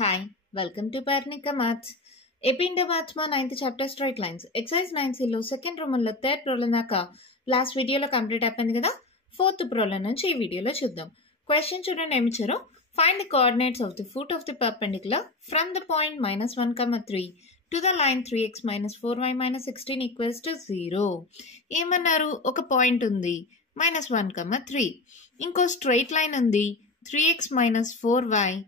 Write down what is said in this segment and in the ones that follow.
Hi, welcome to Parnika Maths. AP India Maths ma 9th chapter straight lines. Exercise 9C లో second Roman లో third problem దాకా last వీడియోలో complete అయిపోయింది కదా. Fourth problem నుంచి ఈ వీడియోలో చూద్దాం. క్వశ్చన్ చూడండి ఏమి ఇచ్చారో. Find the coordinates of the foot of the perpendicular from the point -1, 3 to the line 3x - 4y - 16 equals to 0. ఏమన్నారు? ఒక పాయింట్ ఉంది -1, 3, ఇంకో స్ట్రైట్ లైన్ ఉంది 3x - 4y -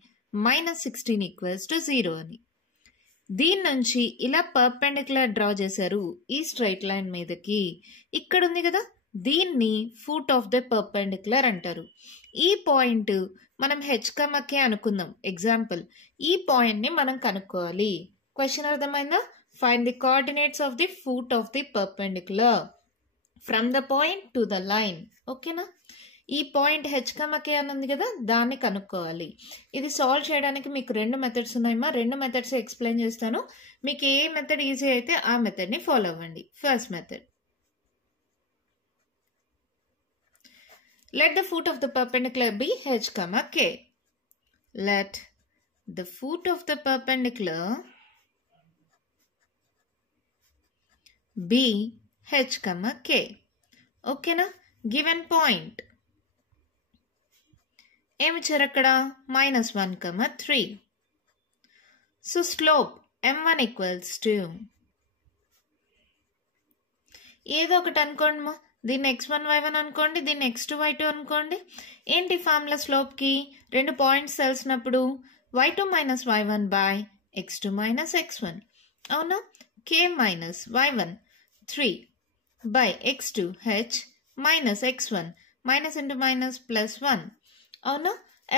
16 ఈక్వల్స్ టు 0 అని. దీని నుంచి ఇలా పర్పెండిక్యులర్ డ్రా చేశారు ఈ స్ట్రైట్ లైన్ మీదకి. ఇక్కడ ఉంది కదా, దీన్ని ఫుట్ ఆఫ్ ద పర్పెండిక్యులర్ అంటారు. ఈ పాయింట్ మనం h, k అనుకుందాం. ఎగ్జాంపుల్, ఈ పాయింట్ ని మనం కనుక్కోవాలి. క్వశ్చన్ అర్థమైందా? Find the coordinates of the foot of the perpendicular from the point to the line. ఓకేనా? ఈ పాయింట్ h, k అని ఉంది కదా, దాన్ని కనుక్కోవాలి. ఇది సాల్వ్ చేయడానికి మీకు రెండు మెథడ్స్ ఉన్నాయమ్మా. రెండు మెథడ్స్ ఎక్స్ప్లెయిన్ చేస్తాను. మీకు ఏ మెథడ్ ఈజీ అయితే ఆ మెథడ్ ని ఫాలో అవ్వండి. First method, let the foot of the perpendicular be h, k. Let the foot of the perpendicular be h, k. ఓకేనా? గివెన్ పాయింట్ ఏమిచ్చారు అక్కడ? -1, 3. So slope m1 equals to ఏదో ఒకటి అనుకోండి మా. దీన్ని x1, y1 అనుకోండి, దీన్ని x2, y2 అనుకోండి. ఏంటి ఫార్ములా స్లోప్కి? రెండు పాయింట్స్ తెలిసినప్పుడు y2 - y1 by x2 - x1. అవునా? k - y1 3 by x2 h - x1 minus into minus plus 1. అవునా?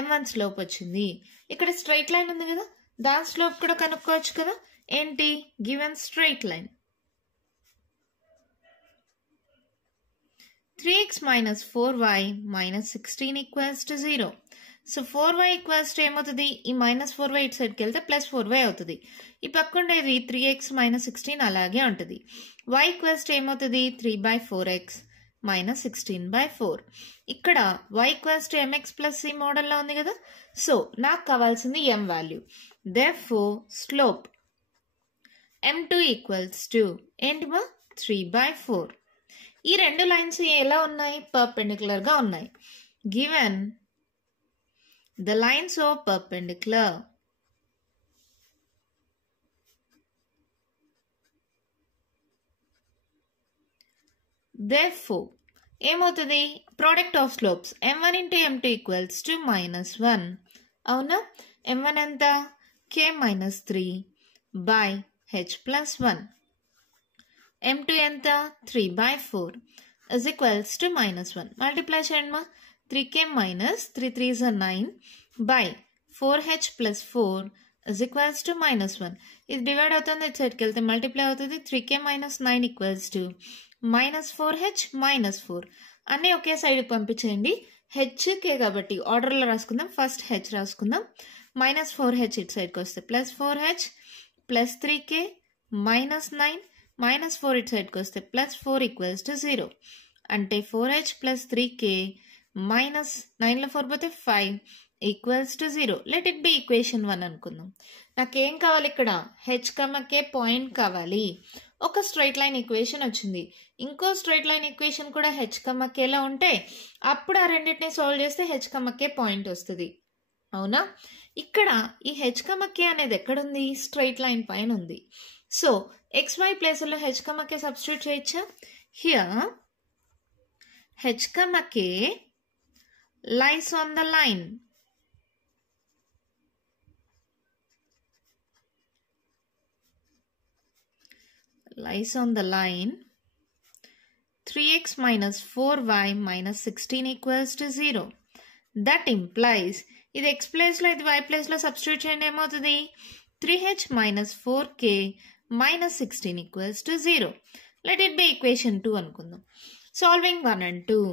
m1 స్లోప్ వచ్చింది. ఇక్కడ స్ట్రైట్ లైన్ ఉంది కదా, దాని స్లోప్ కూడా కనుక్కోవచ్చు కదా. ఏంటి? Given straight line 3x - 4y - 16 equals to 0. So 4y equals to ఏమవుతుంది? ఈ -4y ఇటు సైడ్కి వెళ్తే +4y అవుతుంది. ఈ పక్క ఉండేది 3x - 16 అలాగే ఉంటుంది. y ఈక్వల్స్ టు ఏమవుతుంది? 3/4x - 16/4. ఇక్కడ y equals to mx plus c మోడల్లో ఉంది కదా. సో నాకు కావాల్సింది m value. Therefore slope m2 equals to ఏంటి మా? 3/4. ఈ రెండు లైన్స్ ఎలా ఉన్నాయి? పర్పెండిక్యులర్ గా ఉన్నాయి. Given the lines of perpendicular therefore ఏమవుతుంది? Product of slopes m1 × m2 equals to -1. అవునా? m1 ఎంత? k - 3 by h plus 1. m2 ఎంత? 3/4 is equals to -1. మల్టిప్లై చేయండి మా. 3k - 3 3s are 9 by 4h plus 4 is equals to -1. ఇది divide అవుతుంది, ఇటు సైడ్కి వెళ్తే మల్టిప్లై అవుతుంది. 3k - 9 equals to -4h - 4. అన్నీ ఒకే సైడ్కి పంపించేయండి. hk కాబట్టి ఆర్డర్లో రాసుకుందాం. First h రాసుకుందాం. -4h ఇటు సైడ్కి వస్తే +4h ప్లస్ 3k -9 -4 ఇటు సైడ్కి వస్తే +4 ఈక్వల్స్ టు 0. అంటే 4h ప్లస్ 3k -9లో 4 పోతే 5 equals to 0. Let it be equation 1 అనుకుందాం. నాకేం కావాలి ఇక్కడ? h, k పాయింట్ కావాలి. ఒక స్ట్రైట్ లైన్ ఈక్వేషన్ వచ్చింది. ఇంకో స్ట్రైట్ లైన్ ఈక్వేషన్ కూడా h, kలో ఉంటే అప్పుడు ఆ రెండింటిని సాల్వ్ చేస్తే h, k పాయింట్ వస్తుంది. అవునా? ఇక్కడ ఈ h, k అనేది ఎక్కడుంది? స్ట్రైట్ లైన్ పైన ఉంది. సో xy ప్లేస్లో h, k సబ్స్టిట్యూట్ చేయొచ్చా? Here h, k lies on the line. Lies on the line 3x - 4y - 16 equals to 0. That implies ఇది x ప్లేస్లో ఇది y ప్లేస్లో సబ్స్టిట్యూట్ చేయండి. ఏమవుతుంది? 3h - 4k - 16 equals to 0. Let it be equation 2 అనుకుందాం. Solving 1 and 2.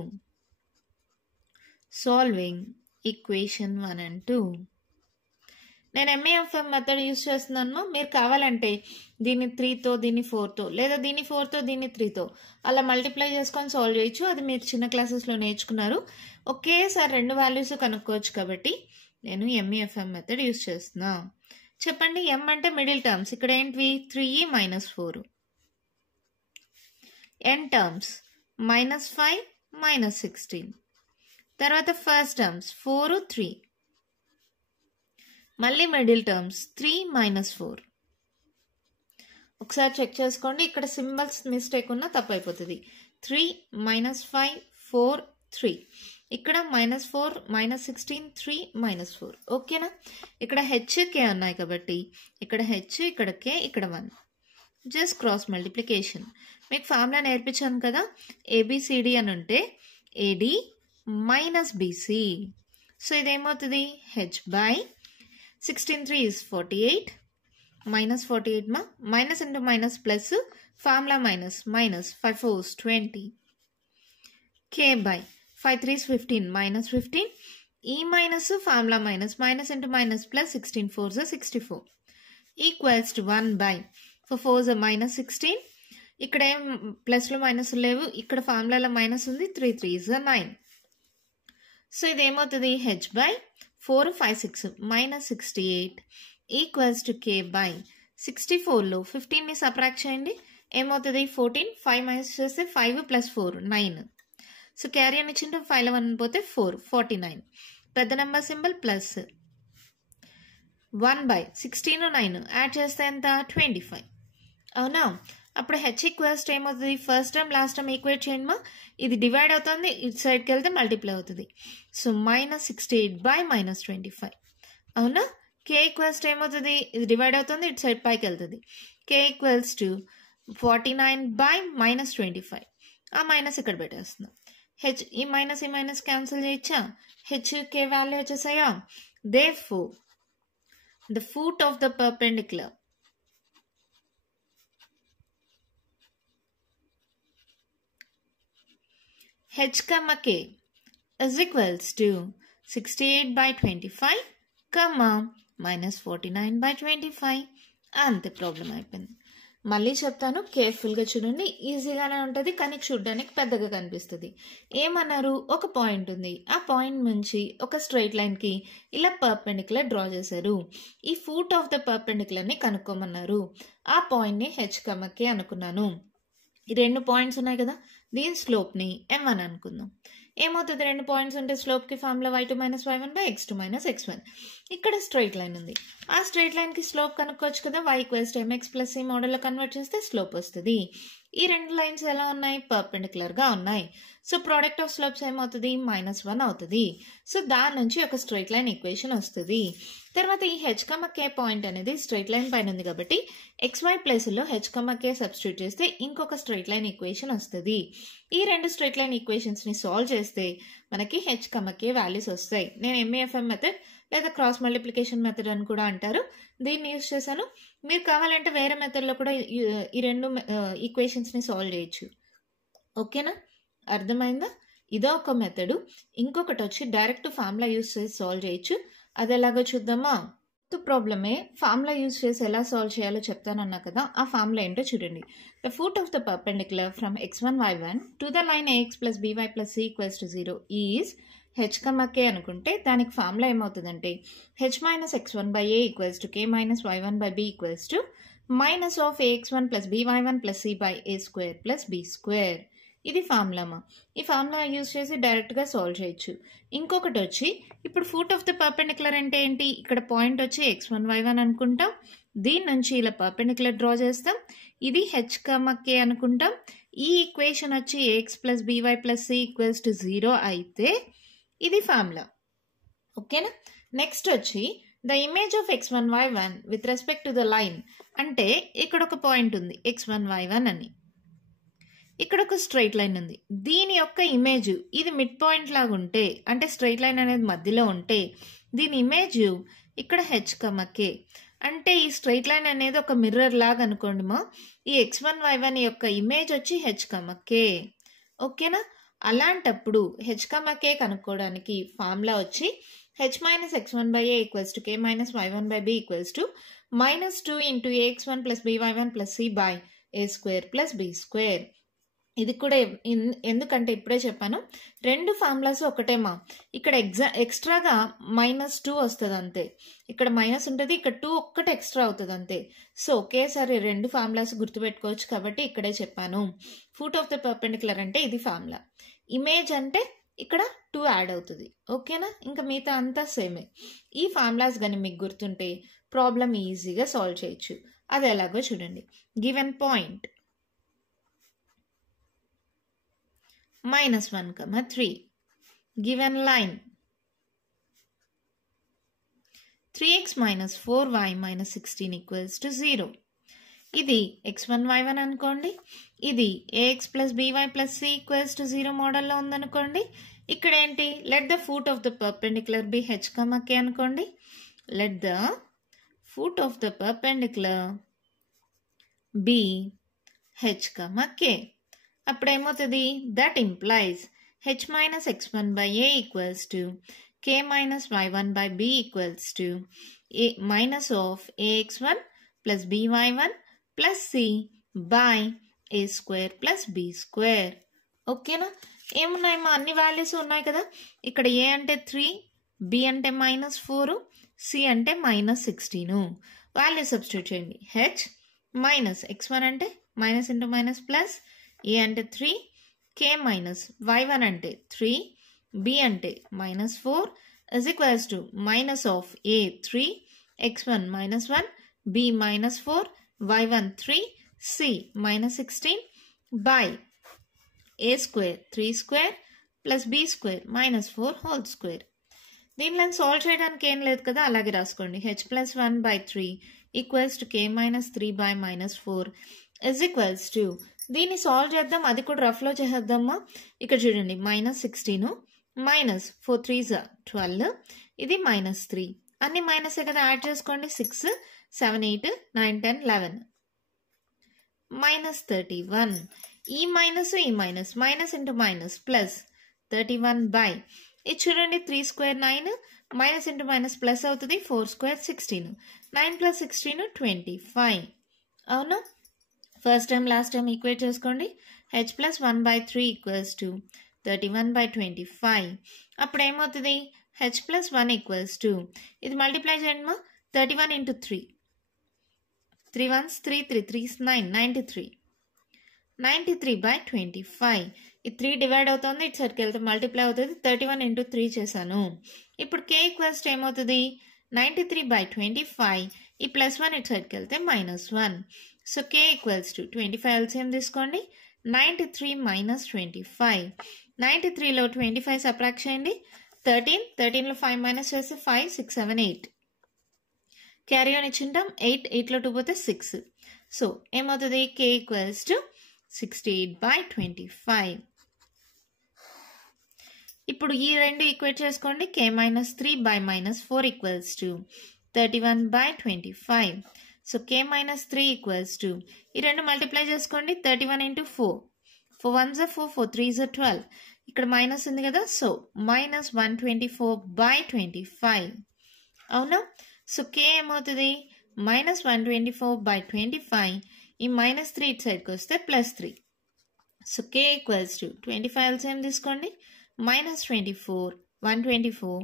Solving equation 1 and 2. నేను MAFM method use చేస్తున్నాను. మీరు కావాలంటే దీన్ని 3తో, దీన్ని 4తో, లేదా దీన్ని 4తో, దీన్ని 3తో అలా మల్టిప్లై చేసుకొని సాల్వ్ చేయొచ్చు. అది మీరు చిన్న క్లాసెస్లో నేర్చుకున్నారు. ఒకేసారి రెండు వాల్యూస్ కనుక్కోవచ్చు కాబట్టి నేను MEFM మెథడ్ యూస్ చేస్తున్నా. చెప్పండి, m అంటే మిడిల్ టర్మ్స్, ఇక్కడ ఏంటివి 3e - 4, n టర్మ్స్ -5 -16, తర్వాత ఫస్ట్ టర్మ్స్ 4 3, మళ్ళీ మిడిల్ టర్మ్స్ 3 - 4. ఒకసారి చెక్ చేసుకోండి, ఇక్కడ సింబల్స్ మిస్టేక్ ఉన్నా తప్పు అయిపోతుంది. 3 - 5 4 3, ఇక్కడ -4 -16 3 -4. ఓకేనా? ఇక్కడ h k ఉన్నాయి కాబట్టి ఇక్కడ h, ఇక్కడ k, ఇక్కడ 1. Just cross multiplication. మీకు ఫార్ములా నేర్పించాను కదా, ABCD అని ఉంటే AD - BC. సో ఇదేమవుతుంది, h/16 3 is 48, -48 మా minus into minus plus, formula minus 5 4 is 20, k/5 3 is 15 -15, ఈ minus formula minus into minus plus 16 4 is 64 equals to 1/4 4 is -16. ఇక్కడ ఏం ప్లస్లు మైనస్ లేవు, ఇక్కడ ఫార్ములాలో మైనస్ ఉంది, 3 3 is 9. సో ఇది ఏమవుతుంది, h/4 5 6 -68 ఈక్వల్స్ టు k/64లో 15ని సబ్ట్రాక్ట్ చేయండి, ఏమవుతుంది 14, 5 మైనస్ చేస్తే 5 + 4 9. సో క్యారీ అని ఇచ్చింటే 5లో 1 పోతే 4 49. పెద్ద నెంబర్ సింబల్ ప్లస్ 1/16 9 యాడ్ చేస్తే ఎంత 25. అవునా? అప్పుడు h ఈక్వల్స్ టు ఏమవుతుంది, first term last term equate చేయండి మా, ఇది డివైడ్ అవుతుంది, ఇటు సైడ్కి వెళ్తే మల్టిప్లై అవుతుంది. సో -68/-25. అవునా? k ఈక్వల్స్ టు ఏమవుతుంది, ఇది డివైడ్ అవుతుంది, ఇటు సైడ్ పైకి వెళ్తుంది. k equals to 49/-25. ఆ మైనస్ ఇక్కడ పెట్టేస్తున్నాం. h ఈ మైనస్ క్యాన్సిల్ చేయొచ్చా, h k వాల్యూ వచ్చేసాయా. Therefore the foot of the perpendicular h, k is equals to 68/25, -49/25. అంతే, ప్రాబ్లం అయిపోయింది. మళ్ళీ చెప్తాను, కేర్ఫుల్గా చూడండి, ఈజీగానే ఉంటుంది కానీ చూడడానికి పెద్దగా కనిపిస్తుంది. ఏమన్నారు, ఒక పాయింట్ ఉంది, ఆ పాయింట్ నుంచి ఒక స్ట్రైట్ లైన్కి ఇలా పర్పెండిక్యులర్ డ్రా చేశారు. ఈ ఫూట్ ఆఫ్ ద పర్పెండిక్యులర్ని కనుక్కోమన్నారు. ఆ పాయింట్ని h, k అనుకున్నాను. ఈ 2 పాయింట్స్ ఉన్నాయి కదా, దీని స్లోప్ని m1 అనుకుందాం. ఏమవుతుంది, 2 పాయింట్స్ ఉంటే స్లోప్కి formula y2 - y1 / x2 - x1. ఇక్కడ స్ట్రైట్ లైన్ ఉంది, ఆ స్ట్రైట్ లైన్కి స్లోప్ కనుక్కోవచ్చు కదా, y = mx + c మోడల్లో కన్వర్ట్ చేస్తే స్లోప్ వస్తుంది. ఈ 2 లైన్స్ ఎలా ఉన్నాయి, పర్పెండిక్యులర్గా ఉన్నాయి. సో ప్రోడక్ట్ ఆఫ్ స్లోప్స్ ఏమవుతుంది, -1 అవుతుంది. సో దాని నుంచి ఒక స్ట్రైట్ లైన్ ఈక్వేషన్ వస్తుంది. తర్వాత ఈ h, k పాయింట్ అనేది స్ట్రైట్ లైన్ పైన ఉంది కాబట్టి xy ప్లేస్లో h, k సబ్స్టిట్యూట్ చేస్తే ఇంకొక స్ట్రైట్ లైన్ ఈక్వేషన్ వస్తుంది. ఈ 2 స్ట్రైట్ లైన్ ఈక్వేషన్స్ని సాల్వ్ చేస్తే మనకి h, k వాల్యూస్ వస్తాయి. నేను MEFM మెథడ్ లేదా క్రాస్ మల్టిప్లికేషన్ మెథడ్ అని కూడా అంటారు, దీన్ని యూజ్ చేశాను. మీరు కావాలంటే వేరే మెథడ్లో కూడా ఈ 2 ఈక్వేషన్స్ని సాల్వ్ చేయొచ్చు. ఓకేనా? అర్థమైందా? ఇదో ఒక మెథడు. ఇంకొకటి వచ్చి డైరెక్ట్ ఫార్ములా యూజ్ చేసి సాల్వ్ చేయొచ్చు. అది ఎలాగో చూద్దామా? ప్రాబ్లమే ఫార్ములా యూజ్ చేసి ఎలా సాల్వ్ చేయాలో చెప్తానన్నా కదా, ఆ ఫార్ములా ఏంటో చూడండి. The foot of the perpendicular from x1 y1 to the line ax + by + c = 0 is h, k అనుకుంటే దానికి ఫార్ములా ఏమవుతుందంటే h - x1/a = k - y1/b = -ax1 + by1 + c/a² + b². ఇది ఫార్ములామా. ఈ ఫార్ములా యూజ్ చేసి డైరెక్ట్గా సాల్వ్ చేయొచ్చు. ఇంకొకటి వచ్చి, ఇప్పుడు ఫూట్ ఆఫ్ ద పర్పెండిక్యులర్ అంటే ఏంటి, ఇక్కడ పాయింట్ వచ్చి x1 y1 అనుకుంటాం, దీని నుంచి ఇలా పర్పెండిక్యులర్ డ్రా చేస్తాం, ఇది h, k అనుకుంటాం. ఈ ఈక్వేషన్ వచ్చి ax + by + c = 0 అయితే ఇది ఫార్ములా. ఓకేనా? నెక్స్ట్ వచ్చి the image of x1 y1 with respect to the line అంటే ఇక్కడ ఒక పాయింట్ ఉంది x1 y1 అని, ఇక్కడ ఒక స్ట్రైట్ లైన్ ఉంది, దీని యొక్క ఇమేజ్ ఇది మిడ్ పాయింట్ లాగా ఉంటే, అంటే స్ట్రైట్ లైన్ అనేది మధ్యలో ఉంటే దీని ఇమేజ్ ఇక్కడ h, k. అంటే ఈ స్ట్రైట్ లైన్ అనేది ఒక మిర్రర్ లాగా అనుకోండి మా, ఈ x1 y1 యొక్క ఇమేజ్ వచ్చి h, k. ఓకేనా? అలాంటప్పుడు h, k కనుక్కోవడానికి ఫార్ములా వచ్చి h - x1/a = k - y1/b = -2 × ax1 + by1 + c/a² + b². ఇది కూడా ఎందుకంటే ఇప్పుడే చెప్పాను, రెండు ఫార్ములాస్ ఒకటేమా. ఇక్కడ ఎక్స్ట్రాగా -2 వస్తుంది అంతే. ఇక్కడ మైనస్ ఉంటుంది, ఇక్కడ 2 ఒక్కటి ఎక్స్ట్రా అవుతుంది అంతే. సో ఒకేసారి రెండు ఫార్ములాస్ గుర్తుపెట్టుకోవచ్చు కాబట్టి ఇక్కడే చెప్పాను. ఫుట్ ఆఫ్ ద పర్పెండిక్యులర్ అంటే ఇది ఫార్ములా. ఇమేజ్ అంటే ఇక్కడ 2 యాడ్ అవుతుంది. ఓకేనా? ఇంకా మిగతా అంతా సేమే. ఈ ఫార్ములాస్ కానీ మీకు గుర్తుంటే ప్రాబ్లం ఈజీగా సాల్వ్ చేయొచ్చు. అది ఎలాగో చూడండి. Given point -1, 3. Given line 3x minus 4y minus 16 equals to 0. ఇది x1 y1 అనుకోండి. ఇది ax plus by plus c equals to 0 మోడల్లో ఉందనుకోండి. ఇక్కడ ఏంటి? let the foot of the perpendicular be h, k అనుకోండి. let the foot of the perpendicular be h, k. అప్పుడు ఏమవుతుంది? That implies h minus x1 by a equals to k minus y1 by b equals to a minus of ax1 plus by1 plus c by a square plus b square. ఓకేనా? ఏమున్నాయి మా అన్ని values ఉన్నాయి కదా. ఇక్కడ a అంటే 3, b అంటే -4, c అంటే -16. వాల్యూ సబ్స్టిట్యూట్ చేయండి. h మైనస్ x1 అంటే minus into minus plus, a అంటే 3, k మైనస్ y1 అంటే 3, b అంటే -4 is equals to minus of a 3, x1 -1, b -4, y1 3, c -16 by a square 3 square plus b square -4 whole square. దీనిలో solve చేయడానికి ఏం లేదు కదా, అలాగే రాసుకోండి. h plus 1 by 3 equals to k minus 3 by -4 is equals to, దీన్ని solve చేద్దాం, అది కూడా రఫ్లో చేద్దామా. ఇక్కడ చూడండి -16 -4 3s 12, ఇది -3, అన్ని మైనసే కదా, యాడ్ చేసుకోండి. 6 7 8 9 10 11 -31. ఈ మైనస్ ఈ minus, minus into minus plus 31 by, ఇది చూడండి 3 square 9, minus into minus plus అవుతుంది, 4 స్క్వేర్ 16, 9 + 16 25. అవునా? First time last time equate చేసుకోండి. h plus 1 by 3 equals to 31 by 25. అప్పుడు ఏమవుతుంది? h plus 1 equals to, ఇది మల్టిప్లై చేయండి మా, 31 into 3, 3 1s 3, 3 3s 9, 93, 93 by 25. ఇది 3 డివైడ్ అవుతుంది, ఇటు సైడ్కి వెళ్తే మల్టిప్లై అవుతుంది, 31 into 3 చేశాను. ఇప్పుడు k ఈక్వల్స్ టు ఏమవుతుంది? 93 by 25, ఈ +1 ఇటు సైడ్కి వెళ్తే -1. So k equals to 25 LCM తీసుకోండి. 93 minus 25. 93లో 25 సబ్ట్రాక్ట్ చేయండి. 13లో 5 మైనస్ చేస్తే 5 6 7 8. Carry on ఇచ్చింటాం. 8లో 2 పోతే 6. సో ఏమవుతుంది? k equals to 68 by 25. ఇప్పుడు ఈ రెండు ఈక్వేట్ చేసుకోండి. k minus 3 by -4 equals to 31 by 25. So k minus 3 equals to, ఈ రెండు మల్టిప్లై చేసుకోండి. 31 into 4, 4 1s 4, 4 3s 12. ఇక్కడ మైనస్ ఉంది కదా, సో -124 by 25. అవునా? సో k ఏమవుతుంది? -124 by 25. ఈ -3 ఇటు సైడ్కి వస్తే +3. So k equals to 25 LCM తీసుకోండి. -24 124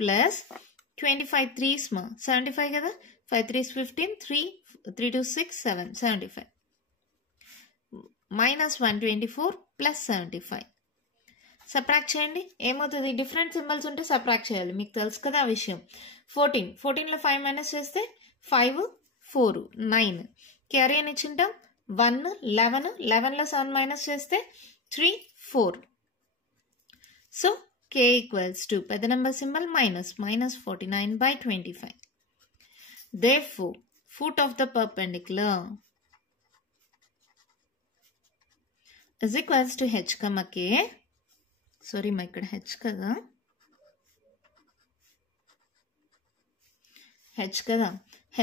ప్లస్ 25 3s 75 కదా, 5 3s 15, 3 2 6 7 75, -124 ప్లస్ 75. సబ్ట్రాక్ట్ చేయండి. ఏమవుతుంది? డిఫరెంట్ సింబల్స్ ఉంటే సబ్ట్రాక్ట్ చేయాలి, మీకు తెలుసు కదా ఆ విషయం. 14లో 5 మైనస్ చేస్తే 5 4 9. క్యారీ అని ఇచ్చింటాం. 1 11, 11లో 7 మైనస్ చేస్తే 3 4. సో k ఈక్వల్స్ టు, పెద్ద number symbol -49 by 25. Therefore, foot of the perpendicular is equals to h, k. Sorry, మా ఇక్కడ h కదా, h కదా,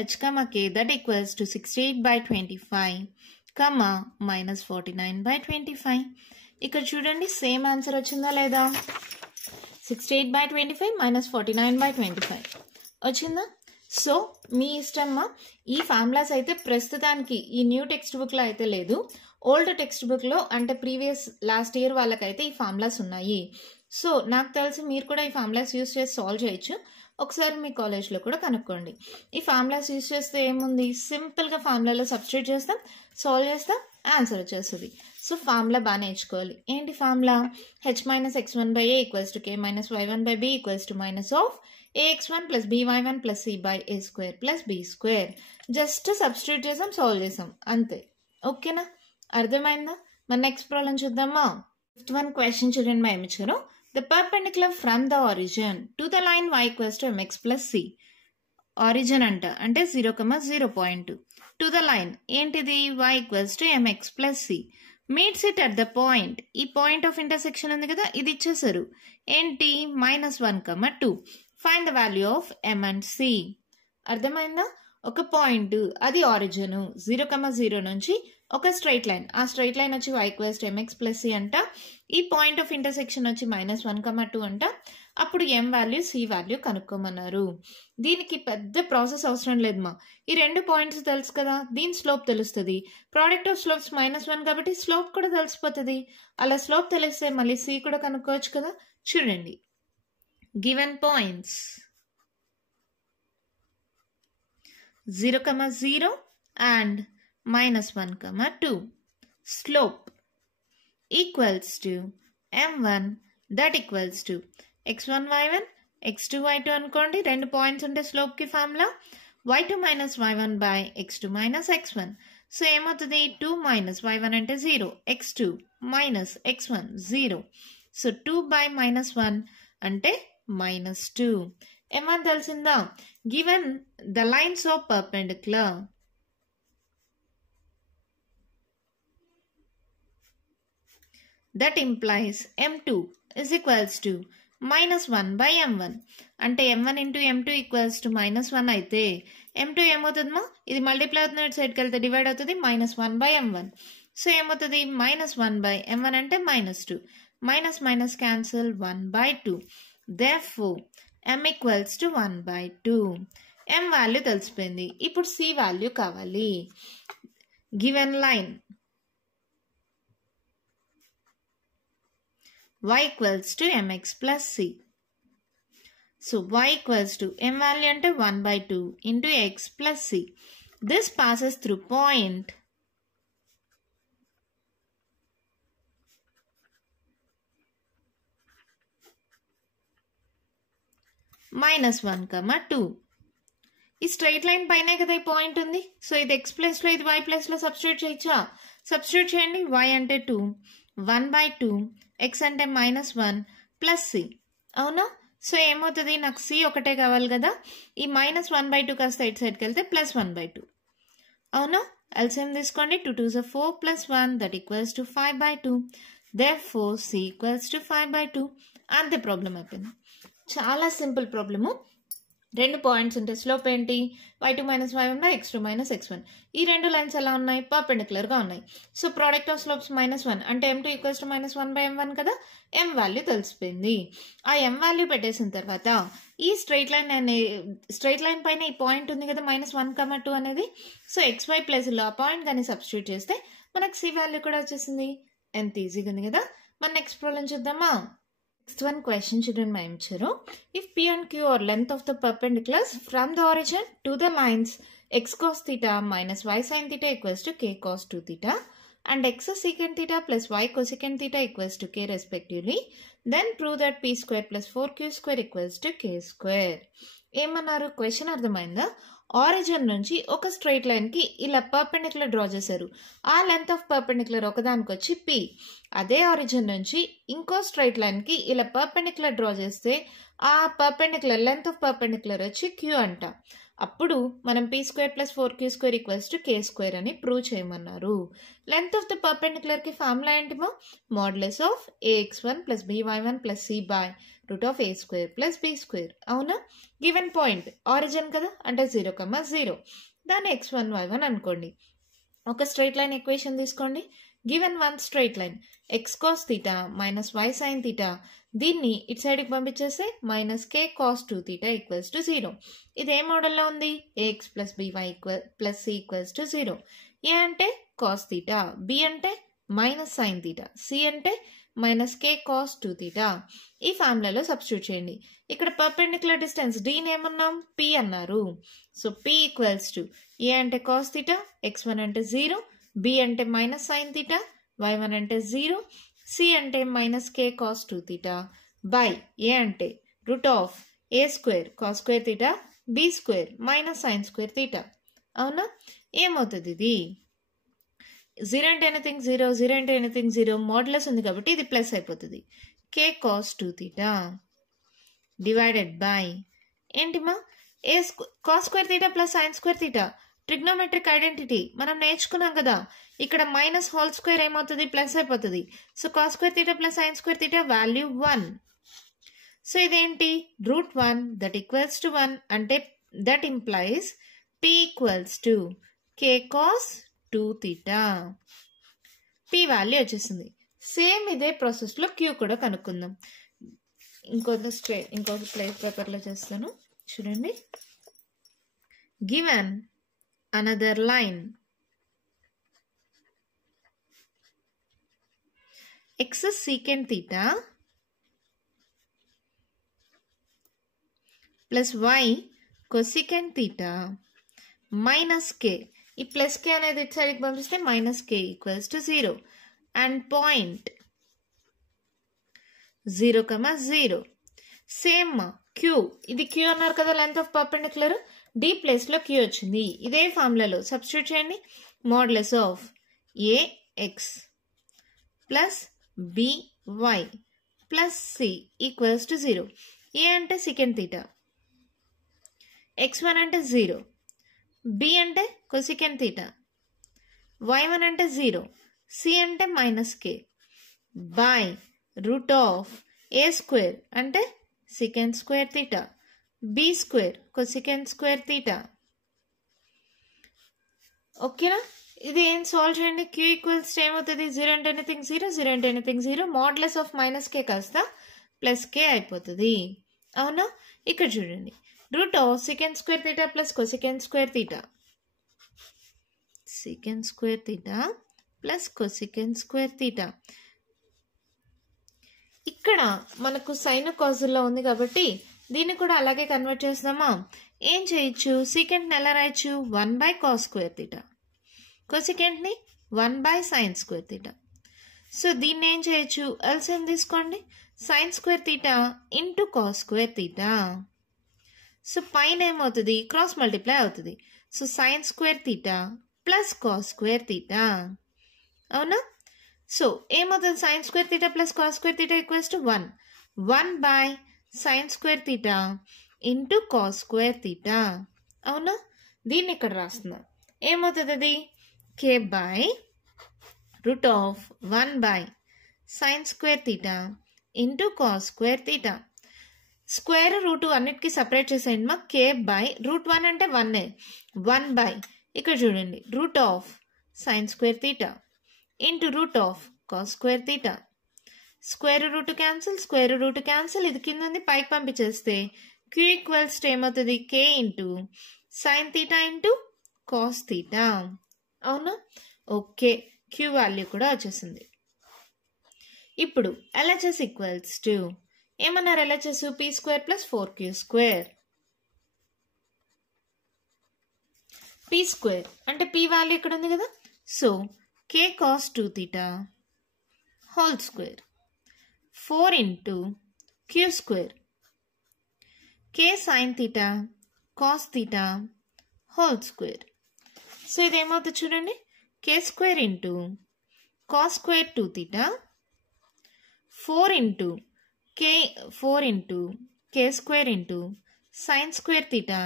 h, k that equals to 68 by 25, -49 by 25. ఇక్కడ చూడండి సేమ్ ఆన్సర్ వచ్చిందా లేదా? 68 by 25 -49 by 25 వచ్చిందా? సో మీ ఇష్టమ్మా. ఈ ఫార్ములాస్ అయితే ప్రస్తుతానికి ఈ న్యూ టెక్స్ట్ బుక్లో అయితే లేదు. ఓల్డ్ టెక్స్ట్ బుక్లో అంటే ప్రీవియస్ లాస్ట్ ఇయర్ వాళ్ళకైతే ఈ ఫార్ములాస్ ఉన్నాయి. సో నాకు తెలిసి మీరు కూడా ఈ ఫార్ములాస్ యూస్ చేసి సాల్వ్ చేయొచ్చు. ఒకసారి మీ కాలేజ్లో కూడా కనుక్కోండి. ఈ ఫార్ములాస్ యూస్ చేస్తే ఏముంది, సింపుల్గా ఫార్ములాలో సబ్స్టిట్యూట్ చేస్తాం, సాల్వ్ చేస్తాం, ఆన్సర్ వచ్చేస్తుంది. సో ఫార్ములా బాగా నేర్చుకోవాలి. ఏంటి formula? h - x1/a = k - y1/b - ax1 + by1 + c/a² + b². Just substitute చేసాం, సాల్వ్ చేసాం, అంతే. ఓకేనా? అర్థమైందా? మరి నెక్స్ట్ ప్రాబ్లం చూద్దామా? ఫిఫ్త్ వన్ క్వశ్చన్ చూడండి. మా ఇచ్చారు the perpendicular from the origin to the line y = mx + c. Origin అంటే 0, 0 పాయింట్. టు ద లైన్ ఏంటిది? y = mx + c. Meets it at the point. ఈ పాయింట్ ఆఫ్ ఇంటర్సెక్షన్ ఉంది కదా, ఇది ఇచ్చేసారు. ఏంటి? -1, 2. Find the value of m and c. అర్థమైందా? ఒక పాయింట్, అది ఆరిజిన్, 0, 0 నుంచి ఒక స్ట్రైట్ లైన్. ఆ స్ట్రైట్ లైన్ వచ్చి y = mx + c అంట. ఈ పాయింట్ ఆఫ్ ఇంటర్సెక్షన్ వచ్చి -1, 2 అంట. అప్పుడు m వాల్యూ, c వాల్యూ కనుక్కోమన్నారు. దీనికి పెద్ద ప్రాసెస్ అవసరం లేదు మా. ఈ రెండు పాయింట్స్ తెలుసు కదా, దీని స్లోప్ తెలుస్తుంది. ప్రోడక్ట్ ఆఫ్ స్లోప్స్ -1 కాబట్టి స్లోప్ కూడా తెలిసిపోతుంది. అలా స్లోప్ తెలిస్తే మళ్ళీ c కూడా కనుక్కోవచ్చు కదా. చూడండి, given points 0, 0 and -1, 2. Slope equals to m1 that equals to x1 y1 x2 y2 అనుకోండి. రెండు పాయింట్స్ ఉంటే స్లోప్ కి formula y2 - y1 / x2 - x1. So ఏమవుతుంది? 2 - y1 అంటే 0, x2 - x1 0. సో 2 / -1 అంటే -2. ఏమని తెలిసిందా? Given the lines of perpendicular that implies m2 = -1/m1. అంటే m1 × m2 = -1 అయితే m2 ఏమవుతుందమ్మా? ఇది మల్టిప్లై అవుతుంది, ఇటు సైడ్కి వెళ్తే డివైడ్ అవుతుంది, -1/m1. సో ఏమవుతుంది? -1/m1 అంటే -2. - Cancel, 1/2. Therefore m = 1/2. m value తెలిసిపోయింది. ఇప్పుడు c వాల్యూ కావాలి. Given line y = mx + c. So y = m value అంటే 1/2 × x + c. This passes through point -1, 2. ఈ స్ట్రైట్ లైన్ పైనే కదా ఈ పాయింట్ ఉంది. సో ఇది x ప్లేస్లో, ఇది y ప్లేస్లో సబ్స్టిట్యూట్ చేయొచ్చా? సబ్స్టిట్యూట్ చేయండి. y అంటే 2, 1/2, x అంటే -1 + c. అవునా? సో ఏమవుతుంది? నాకు c ఒకటే కావాలి కదా. ఈ -1/2 కాస్త ఇటు సైడ్కి వెళ్తే +1/2. అవునా? ఎల్సిఎం తీసుకోండి. 2 2s are 4 + 1 that equals to 5/2. Therefore c = 5/2. అంతే, ప్రాబ్లం అయిపోయింది. చాలా సింపుల్ ప్రాబ్లము. రెండు పాయింట్స్ ఉంటే స్లోప్ ఏంటి? y2 - y1 / x2 - x1. ఈ రెండు లైన్స్ ఎలా ఉన్నాయి? పర్పెండిక్యులర్గా ఉన్నాయి. సో ప్రోడక్ట్ ఆఫ్ స్లోప్స్ -1 అంటే m2 = -1/m1 కదా. m వాల్యూ తెలిసిపోయింది. ఆ m వాల్యూ పెట్టేసిన తర్వాత ఈ స్ట్రైట్ లైన్ పైన ఈ పాయింట్ ఉంది కదా, -1, 2 అనేది. సో xy ప్లేస్లో ఆ పాయింట్ కానీ సబ్స్టిట్యూట్ చేస్తే మనకు c వాల్యూ కూడా వచ్చేసింది. ఎంత ఈజీగా ఉంది కదా. మన నెక్స్ట్ ప్రాబ్లం చూద్దామా? Next one question children my ichcharu. If P and Q are length of the perpendiculars from the origin to the lines x cos theta minus y sin theta equals to k cos 2 theta and x secant theta plus y cosecant theta equals to k respectively, then prove that p square plus 4q square equals to k square. ఏమన్నారు? Question అర్థమైందా? Origin నుంచి ఒక straight line కి ఇలా perpendicular draw చేశారు. ఆ length of perpendicular ఒకదానికి వచ్చి p. అదే ఆరిజిన్ నుంచి ఇంకో స్ట్రైట్ లైన్ కి ఇలా పర్పెండిక్యులర్ డ్రా చేస్తే ఆ పర్పెండిక్యులర్ లెంత్ ఆఫ్ పర్పెండిక్యులర్ వచ్చి q అంట. అప్పుడు మనం p² + 4q² = k² అని ప్రూవ్ చేయమన్నారు. లెంత్ ఆఫ్ ద పర్పెండిక్యులర్ కి ఫార్ములా ఏంటిమో? Modulus of ax1 + by1 + c/√a² + b². అవునా? గివెన్ పాయింట్ ఆరిజిన్ కదా, అంటే 0, 0. దాన్ని x1 y1 అనుకోండి. ఒక స్ట్రైట్ లైన్ ఈక్వేషన్ తీసుకోండి. Given one straight line x cos theta minus y sin theta, దీన్ని ఇటు సైడ్కి పంపించేస్తే -k cos 2 theta = 0. ఇది ఏ మోడల్లో ఉంది? ax + by + c = 0. ఏ అంటే కాస్ తీటా, బి అంటే మైనస్ సైన్ తీటా, సి అంటే మైనస్ కే కాస్ 2 తీటా. ఈ ఫార్ములాలో సబ్స్టిట్యూట్ చేయండి. ఇక్కడ పర్పెండిక్యులర్ డిస్టెన్స్ డీని ఏమన్నాం, పి అన్నారు. సో పి ఈక్వల్స్ టు ఏ అంటే కాస్ తీటా, x1 అంటే 0, బి అంటే మైనస్ సైన్ తీటా, y1 అంటే 0, సి అంటే minus K cos 2 theta by A అంటే root of A square cos square theta B square minus sine square theta. అవునా? ఏమవుతుంది ఇది? 0 అంటే ఎనీథింగ్ 0, 0 అంటే ఎనీథింగ్ 0, మోడ్యులస్ ఉంది కాబట్టి ఇది ప్లస్ అయిపోతుంది. K cos 2 theta divided by ఏంటిమా A cos square theta plus sine square theta. Trigonometric identity మనం నేర్చుకున్నాం కదా. ఇక్కడ మైనస్ హోల్ స్క్వేర్ ఏమవుతుంది, ప్లస్ అయిపోతుంది. So cos square theta plus sine square theta value 1. So ఇదేంటి రూట్ 1 దట్ ఈక్వల్స్ టు 1 అంటే that implies p equals to k cos 2 theta. p value వచ్చేసింది. Same ఇదే ప్రాసెస్లో q కూడా కనుక్కుందాం. ఇంకొక ప్లేస్ పేపర్లో చేస్తాను చూడండి. Given another line x secant theta plus y cosecant theta minus k. ఈ ప్లస్ కే అనేది ఇటు సైడ్కి పంపిస్తే minus K equals to 0 and point 0,0. Same Q, ఇది క్యూ అన్నారు కదా లెంత్ ఆఫ్ పర్పెండిక్యులర్, డి ప్లేస్లో క్యూ వచ్చింది. ఇదే ఫార్ములాలో సబ్స్టిట్యూట్ చేయండి. Modulus of AX plus BY plus C equals to 0. A అంటే సెకండ్ తీటా, x1 అంటే 0, b అంటే కొసికెంట్ తీటా, y1 అంటే 0, c అంటే minus k by root of A square అంటే secant square theta, b square cosecant square theta. ఓకేనా? ఇది ఏం solve చేయండి. q ఈక్వల్స్ ఏమవుతుంది, 0 అంటే ఎనీథింగ్ 0, 0 అంటే ఎనీథింగ్ 0, మోడ్యులస్ ఆఫ్ మైనస్ కే కాస్త ప్లస్ కే అయిపోతుంది. అవునా? ఇక్కడ చూడండి root of second square theta plus cosecant square theta, second square theta plus cosecant square theta. ఇక్కడ మనకు సైన్ కాజుల్లో ఉంది కాబట్టి దీన్ని కూడా అలాగే కన్వర్ట్ చేస్తామా. ఏం చేయొచ్చు, సెకండ్ని ఎలా రాయొచ్చు, 1 కాస్ స్క్వేర్ తీటా, కొసెకండ్ని 1 సైన్ స్క్వేర్ తీటా. సో దీన్ని ఏం చేయొచ్చు, ఎల్సిఎం తీసుకోండి, sine square theta into cos square theta. So పైన ఏమవుతుంది, క్రాస్ మల్టిప్లై అవుతుంది. So sine square theta plus cos square theta. అవునా? సో ఏమవుతుంది, sine square theta plus cos square theta equals to 1 by sine square theta into cos square theta. అవునా? దీన్ని ఇక్కడ రాస్తున్నా. ఏమవుతుంది అది, k by root of 1 by sine square theta into cos square theta. Square route అన్నిటికీ separate చేసేయండి మా. కే by route 1 అంటే 1, 1 బై ఇక్కడ చూడండి root of sine square theta into root of cos square theta. Square root cancel, square root cancel, ఇది కింద ఉంది పైకి పంపించేస్తే క్యూ ఈక్వల్స్ ఏమవుతుంది, k into sine theta into cos theta. అవునా? ఓకే, క్యూ వాల్యూ కూడా వచ్చేసింది. ఇప్పుడు ఎల్హెచ్ఎస్ ఈక్వల్స్ టు ఏమన్నారు, LHS p square plus 4q square. P square అంటే పీ వాల్యూ ఇక్కడ ఉంది కదా. So k cos 2 theta whole square 4 into queue square, k sine theta cos theta whole square. So ఇది ఏమవుతుంది చూడండి, k square into cos square 2 theta 4 into k square into sine square theta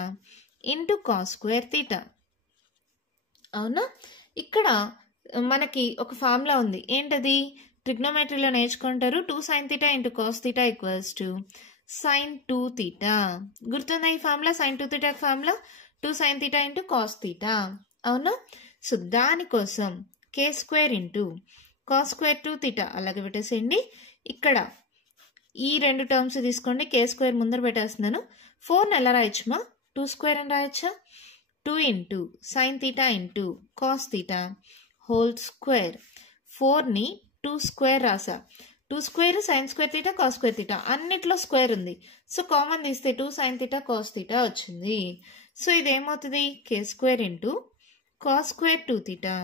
into cos square theta. అవునా? ఇక్కడ మనకి ఒక formula ఉంది. ఏంటది, ట్రిగ్నోమెట్రీలో నేర్చుకుంటారు. 2 sin θ into cos θ equals to sin 2 θ. గుర్తుందా ఈ formula, sin 2 θ formula 2 sin θ into cos θ. అవునా? సో దానికోసం k square into cos square 2 θ అలాగే పెట్టేసేయండి. ఇక్కడ ఈ రెండు టర్మ్స్ తీసుకోండి, కే స్క్వేర్ ముందర పెట్టేస్తున్నాను. 4 ఎలా రాయొచ్చుమా, 2 స్క్వేర్ అని రాయొచ్చా. 2 into sine theta into cos theta whole square. 4ని 2 స్క్వేర్ రాసా. 2 square sine square theta cos square theta అన్నిట్లో స్క్వేర్ ఉంది. సో కామన్ తీస్తే 2 సైన్ తీటా కాస్ తీటా వచ్చింది. సో ఇదేమవుతుంది k square into cos square 2 theta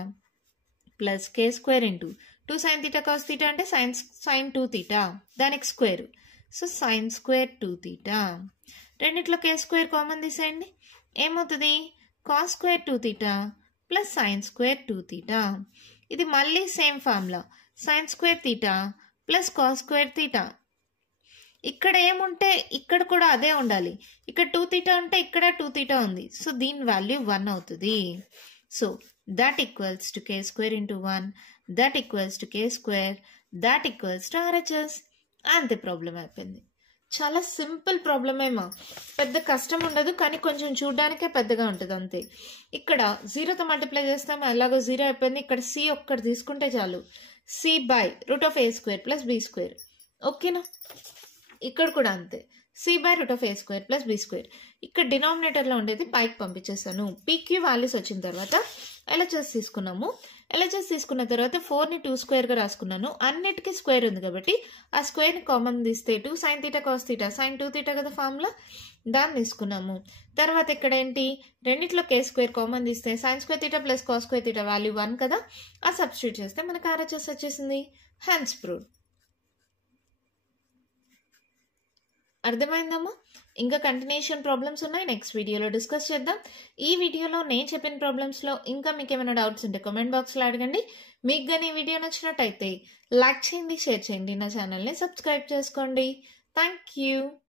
plus k square into 2 sine theta cos theta అంటే sine 2 theta దానికి square. So sine square 2 theta. రెండిట్లో k square common తీసేయండి. ఏమవుతుంది cos square 2 theta plus sine square 2 theta. ఇది మళ్ళీ same formula sign square theta plus cos square theta. ఇక్కడ ఏముంటే ఇక్కడ కూడా అదే ఉండాలి. ఇక్కడ 2 తీటా ఉంటే ఇక్కడ 2 తీటా ఉంది. సో దీని వాల్యూ 1 అవుతుంది. So that equals to K square into 1 that equals to k square that equals to RHS. అంతే ప్రాబ్లం అయిపోయింది. చాలా సింపుల్ ప్రాబ్లమేమో, పెద్ద కష్టం ఉండదు, కానీ కొంచెం చూడడానికే పెద్దగా ఉంటుంది అంతే. ఇక్కడ 0తో మల్టిప్లై చేస్తాము, ఎలాగో 0 అయిపోయింది. ఇక్కడ సి ఒక్కటి తీసుకుంటే చాలు, C by root of A square plus B square. ఓకేనా, ఇక్కడ కూడా అంతే, C by root of A square plus B square. ఇక్కడ డినామినేటర్లో ఉండేది పైకి పంపించేస్తాను. పీక్యూ వాల్యూస్ వచ్చిన తర్వాత ఎల్హెచ్ఎస్ తీసుకున్నాము. ఎల్హెచ్ఎస్ తీసుకున్న తర్వాత 4ని 2 స్క్వేర్గా రాసుకున్నాను. అన్నిటికీ స్క్వేర్ ఉంది కాబట్టి ఆ స్క్వేర్ని కామన్ తీస్తే 2 sine theta cos theta sine 2 theta కదా ఫార్ములా, దాన్ని తీసుకున్నాము. తర్వాత ఇక్కడ ఏంటి, రెండిట్లో కే స్క్వేర్ కామన్ తీస్తే sign square theta plus cos square theta value 1 కదా, ఆ సబ్స్టిట్యూట్ చేస్తే మనకు RHS వచ్చేసింది. Hence proved. అర్థమైందమ్మా? ఇంకా కంటిన్యూషన్ ప్రాబ్లమ్స్ ఉన్నాయి, నెక్స్ట్ వీడియోలో డిస్కస్ చేద్దాం. ఈ వీడియోలో నేను చెప్పిన ప్రాబ్లమ్స్లో ఇంకా మీకు ఏమైనా డౌట్స్ ఉంటే కామెంట్ బాక్స్లో అడగండి. మీకు కానీ ఈ వీడియో నచ్చినట్టయితే లైక్ చేయండి, షేర్ చేయండి, నా ఛానల్ని సబ్స్క్రైబ్ చేసుకోండి. Thank you.